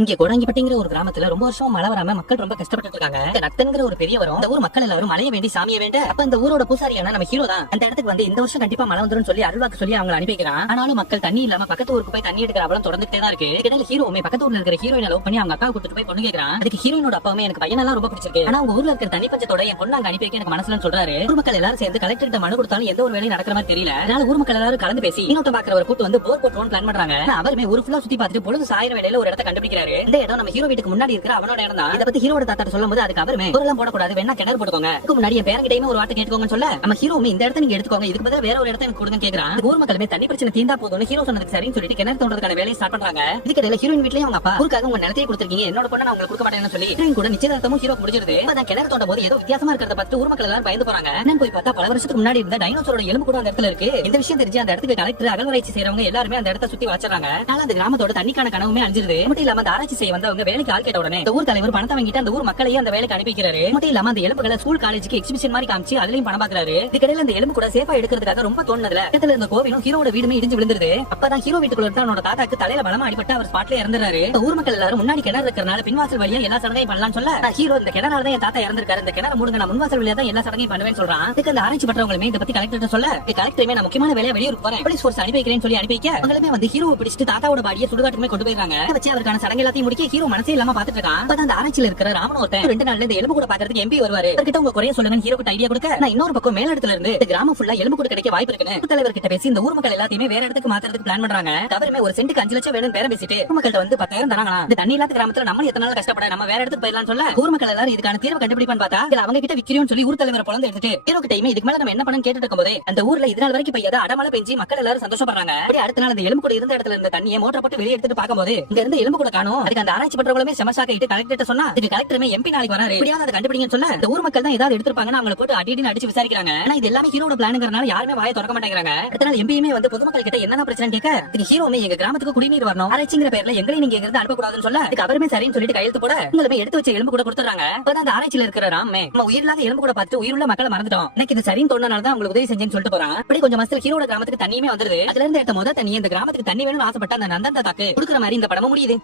இங்க கோடாங்கிப்பட்டிங்கிற ஒரு கிராமத்துல ரொம்ப வருஷம் மழை வராம மக்கள் ரொம்ப கஷ்டப்பட்டு இருக்காங்க. நத்தன்கிற ஒரு பெரிய வரும். இந்த ஊர் மக்கள் எல்லாரும் மழைய வேண்டி சாமியை வேண்ட. அப்ப இந்த ஊரோட பூசாரியான நம்ம ஹீரோ தான் அந்த இடத்துக்கு வந்து இந்த வருஷம் கண்டிப்பா மழை வந்துரும் சொல்லி அருள்வாக்கு சொல்லி அவங்க அனுப்பி வைக்கிறான். ஆனாலும் மக்கள் தண்ணி இல்லாம பக்கத்து ஊருக்கு போய் தண்ணி எடுக்கிற அவலம் தொடர்ந்துட்டே தான் இருக்கு. இதனால ஹீரோவுமே பக்கத்து ஊர்ல இருக்கிற ஹீரோயினை லவ் பண்ணி அவங்க அக்கா கூட்டிட்டு போய் பொண்ணு கேக்குறான். அதுக்கு ஹீரோயினோட அப்பாவுமே எனக்கு பையனெல்லாம் ரொம்ப பிடிச்சிருக்கு. ஆனா உங்க ஊர்ல இருக்கிற தண்ணி பஞ்சத்தோட என் பொண்ணு அங்க அனுப்பி வைக்க எனக்கு மனசுல சொல்றாரு. ஊர் மக்கள் எல்லாரும் சேர்ந்து கலெக்டர் கிட்ட மனு கொடுத்தாலும் எந்த ஒரு வேலையும் நடக்கிற மாதிரி தெரியல. அதனால ஊர் மக்கள் எல்லாரும் கலந்து பேசி இன்னொரு பாக்குறவர் கூட்டு வந்து போர் போட்டோன்னு பிளான் பண்றாங்க. அவருமே ஊர் ஃபுல்லா சுத்தி பார்த்துட்டு பொழுது சாயிர வேலையில ஒரு இடத்தை கண்டுபிடிக்கிறாரு. இந்த இடம் நம்ம ஹீரோ வீட்டுக்கு முன்னாடி இருக்கிற அவனோட இடம் தான். இத பத்தி ஹீரோட தாத்தா சொல்லும்போது அதுக்கு அவருமே பொருளெல்லாம் போடக்கூடாது, வேணா கிணறு போட்டுக்கோங்க, இதுக்கு முன்னாடி என் பேரங்கிட்டயுமே ஒரு வார்த்தை கேட்டுக்கோங்கன்னு சொல்ல நம்ம ஹீரோவுமே இந்த இடத்த நீங்க எடுத்துக்கோங்க, இதுக்கு பதிலா வேற ஒரு இடத்த எனக்கு கொடுங்க கேக்குறான். ஊர் மக்களுமே தண்ணி பிரச்சனை தீந்தா போதும்னு ஹீரோ சொன்னதுக்கு சரின்னு சொல்லிட்டு கிணறு தோன்றதுக்கான வேலையை ஸ்டார்ட் பண்றாங்க. இதுக்கிடையில ஹீரோயின் வீட்லயும் அவங்க அப்பா ஊருக்காக உங்க நிலத்தையே கொடுத்துருக்கீங்க, என்னோட பொண்ணை நான் உங்களுக்கு கொடுக்க மாட்டேன்னு சொல்லி ஹீரோயின் கூட நிச்சயதார்த்தமும் ஹீரோ முடிஞ்சிருது. அதான் கிணறு தோண்ட போது ஏதோ வித்தியாசமா இருக்கிறத பார்த்து ஊர் மக்கள் எல்லாரும் பயந்து போறாங்க. நான் போய் பார்த்தா பல வருஷத்துக்கு முன்னாடி இருந்த டைனோசரோட எலும்பு கூட அந்த இடத்துல இருக்கு. இந்த விஷயம் தெரிஞ்சு அந்த இடத்துக்கு கலெக்டர் அகழ்வாராய்ச்சி செய்யறவங்க எல்லாருமே அந்த இடத்த சுத்தி வச்சிடறாங்க. அந்த கிராமத்தோட தண்ணிக்கான கனவுமே அழிஞ்சிருது. மட்டும் இல்லாம அந்த ஆராய்ச்சி செய்ய வந்தவங்க வேலைக்கு ஆள் கேட்ட உடனே இந்த ஊர் தலைவர் பணத்தை வாங்கிட்டு அந்த ஊர் மக்களையே அந்த வேலைக்கு அனுப்பி வைக்கிறாரு. மட்டும் இல்லாம அந்த எலும்புகளை ஸ்கூல் காலேஜுக்கு எக்ஸிபிஷன் மாதிரி காமிச்சு அதுலயும் பணம் பாக்குறாரு. இதுக்கிடையில அந்த எலும்பு கூட சேஃபா எடுக்கிறதுக்காக ரொம்ப தோணுதுல இடத்துல இருந்த கோவிலும் ஹீரோட வீடுமே இடிஞ்சு விழுந்துருது. அப்பதான் ஹீரோ வீட்டுக்குள்ள இருந்த அவனோட தாத்தாக்கு தலையில பலமா அடிபட்டு அவர் ஸ்பாட்ல இறந்துறாரு. ஊர் மக்கள் எல்லாரும் முன்னாடி கிணறு இருக்கிறனால பின்வாசல் வழியா எல்லா சடங்கையும் பண்ணலாம்னு சொல்ல ஹீரோ இந்த கிணறால தான் என் தாத்தா இறந்திருக்காரு, இந்த கிணறு மூடுங்க, நான் முன்வாசல் வழியா தான் எல்லா சடங்கையும் பண்ணுவேன்னு சொல்றான். அதுக்கு அந்த ஆராய்ச்சி பண்றவங்களுமே இதை பத்தி கலெக்டர் சொல்ல கலெக்டருமே நான் முக்கியமான வேலையை வெளியூர் போறேன், போலீஸ் ஃபோர்ஸ் அனுப்பி வைக்கிறேன்னு சொல்லி அனுப்பி வைக்க அவங்களுமே வந்து ஹீரோவை பிடிச்சிட்டு தாத்தாவோட பாடியை சுடுகாட்டுமே கொண்டு போயிருக்காங்க. வச்சு அவருக்கான சடங்கு எல்லாத்தையும் முடிக்க ஹீரோ மனசே இல்லாம பாத்துட்டு இருக்கான். அப்பதான் அந்த ஆராய்ச்சியில இருக்கிற ராமன் ஒருத்தன் 2 நாள்ல இந்த எலும்பு கூட பாக்குறதுக்கு எம்பி வருவாரு. அவர்கிட்ட உங்க குறைய சொல்லுங்க ஹீரோக்கு ஐடியா கொடுக்க நான் இன்னொரு பக்கம் மேல இடத்துல இருந்து கிராமம் ஃபுல்லா எலும்பு கூட கிடைக்க வாய்ப்பு இருக்குன்னு தலைவர் கிட்ட பேசி இந்த ஊர் மக்கள் எல்லாத்தையுமே வேற இடத்துக்கு மாத்துறதுக்கு பிளான் பண்றாங்க. அவருமே ஒரு சென்ட்டுக்கு 5 லட்சம் வேணும்னு பேரம் பேசிட்டு ஊர் மக்கள்கிட்ட வந்து 10,000 தராங்களா, இந்த தண்ணி இல்லாத கிராமத்துல நம்ம எத்தனை நாள் கஷ்டப்பட நம்ம வேற இடத்துக்கு போயிடலாம் சொல்ல ஊர் மக்கள் எல்லாரும் இதுக்கான தீர்வு கண்டுபிடிப்பான்னு பார்த்தா இல்ல அவங்க கிட்ட விக்கிறோம் சொல்லி ஊர் தலைவரை பொழந்து எடுத்துட்டு ஹீரோ கிட்டயுமே இதுக்கு மேல நம்ம என்ன பண்ணணும் கேட்டுட்டு இருக்கும்போது அந்த ஊர்ல இதனால் வரைக்கும் பெய்யாத அடமழை பெஞ்சு மக்கள் எல்லாரும் சந்தோஷப்படுறாங்க. அடுத்த நாள் அந்த எலும்பு கூட இருந்த இடத்துல இருந்த தண்ணியை மோட்டர் போட்டு வெளியே எடுத்துட்டு பார்க்கும்போது இங்க இருந்து எலும்பு கூட காணும். அதுக்கு அந்த ஆராய்ச்சி பண்றவங்களுமே செமசாக்க இட்டு கலெக்டர் சொன்னா அதுக்கு கலெக்டருமே எம்பி நாளைக்கு வராரு, எப்படியாவது அதை கண்டுபிடிங்கன்னு சொல்ல இந்த ஊர் மக்கள் தான் ஏதாவது எடுத்துருப்பாங்கன்னு அவங்களை போட்டு அடின்னு அடிச்சு விசாரிக்கிறாங்க. ஆனா இது எல்லாமே ஹீரோட பிளானுங்கறனால யாருமே வாயை திறக்க மாட்டேங்கிறாங்க. அடுத்த நாள் எம்பியுமே வந்து பொதுமக்கள் கிட்ட என்ன பிரச்சனை கேட்க இதுக்கு ஹீரோமே எங்க கிராமத்துக்கு குடிநீர் வரணும், ஆராய்ச்சிங்கிற பேர்ல எங்களையும் நீங்க இருந்து அனுப்பக்கூடாதுன்னு சொல்ல இதுக்கு அவருமே சரின்னு சொல்லிட்டு கையெழுத்து போட உங்களுமே எடுத்து வச்ச எலும்பு கூட கொடுத்துறாங்க. அப்பதான் அந்த ஆராய்ச்சியில இருக்கிற ராமே நம்ம உயிரில்லாத எலும்பு கூட பார்த்து உயிருள்ள மக்களை மறந்துட்டோம், எனக்கு இது சரின்னு தோணுனால தான் உங்களுக்கு உதவி செஞ்சேன்னு சொல்லிட்டு போறான். அப்படி கொஞ்சம் மாசத்துல ஹீரோட கிராமத்துக்கு தண்ணியுமே வந்துருது. அதுல இருந்து எடுத்த முதல் தண்ணி இந்த கிராமத்துக்கு தண்ணி வேணும்னு ஆசைப்பட்ட அந்த நந்தன் தாத்தாக்கு கொடுக்குற மாதிரி இந்த படமும் முடியுது.